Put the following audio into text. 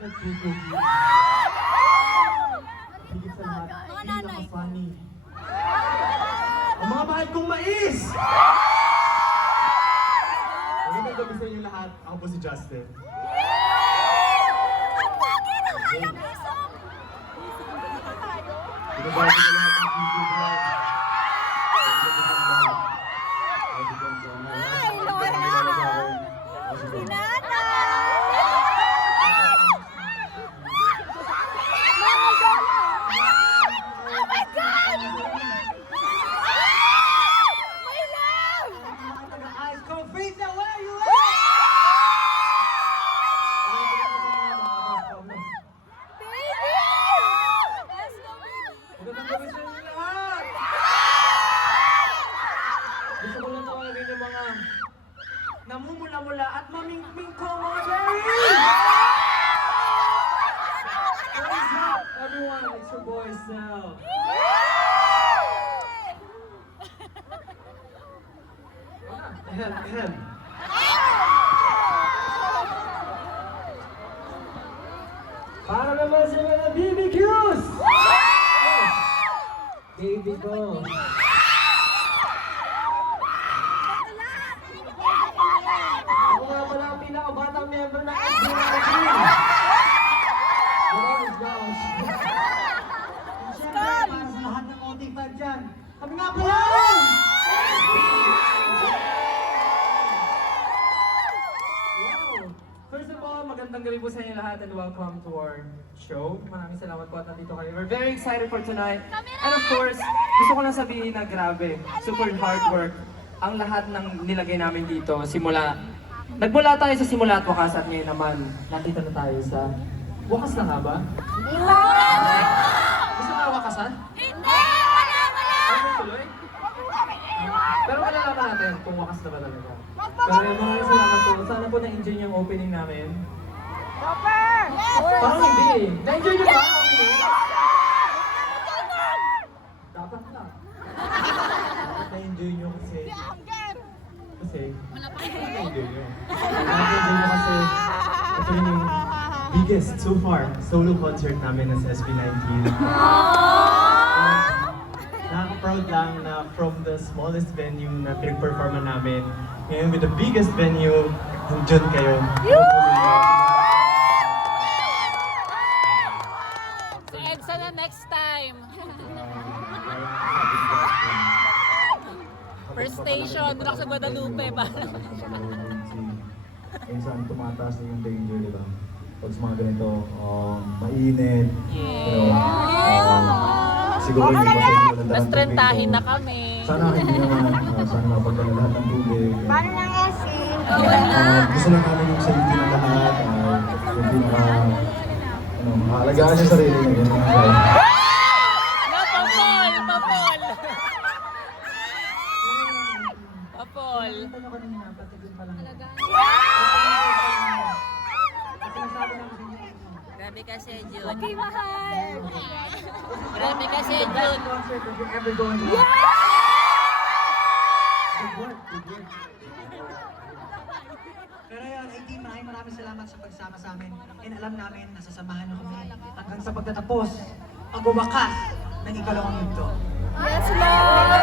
nagpupugi. Higit sa lahat, pinaka-funny. Ang mga mahal kong mais! Magandang gabi sa inyo lahat. Ako po si Justin. Ang pogi na kaya isang! Pinabati ko lahat ng video vlog. Ay, Lola! Si Nana! Oh my God! My love! Eyes go face that where you Baby! Let's go, baby! Magandang gabi sa inyo lahat! Gusto ko lang tawagin yung mga namumula-mula at mamingping ko mga berries! What is up, everyone? It's your boy, Sel. Ahem, ahem. Para naman sa mga BBQs! Baby ko. Ako nga pala ang pinakabatang member ng SBNG. Oh gosh. Siyempre, para sa lahat ng OT5 dyan, kami nga pala! Wow! First of all, magandang gabi po sa inyo lahat and welcome to our show. Maraming salamat po at nandito kayo. We're very excited for tonight. And of course, gusto ko lang sabihin na grabe, super hard work ang lahat ng nilagay namin dito. Nagmula tayo sa simula at wakas at ngayon naman, nakita na tayo sa wakas na nga ba? Gusto na wakasan? Hindi! Wala! Ano tuloy? Pero malalaman natin kung wakas na ba talaga. Pero maraming salamat po. Sana po na-enjoy niyo yung opening namin. Parang hindi eh. Na-enjoy niyo ba ang opening? Dapat na. Dapat na-enjoy niyo kasi... na-enjoy niyo. Na-enjoy niyo kasi ito yung biggest so far solo concert namin ng SB19. Nakaka-proud lang na from the smallest venue na pinag-performan namin, ngayon with the biggest venue, nandiyan kayo. Si Edsa na next time. First station, doon ako sa Guadalupe ba? Kung saan tumataas na yung danger, di ba? Pag sa mga ganito, mainit. Siguro yung iba sa inyo nandang Mas trentahin na kami. Sana hindi naman, sana mapagdala lahat ng tubig. Paano lang Esi? Gusto lang namin yung safety ng lahat, yung pinaka, alagaan yung sarili niya, yun ang gawin. Papol! Papol! Papol! Grabe kasi, Jun. Okay, mahal! Grabe kasi, Jun. Concert if you're ever going to. Good work, good work. Pero yun, hey team, maraming salamat sa pagsama sa amin. And alam namin, nasasamahan nyo kami hanggang sa pagtatapos, pagwawakas ng ikalawang yugto. Yes, Lord!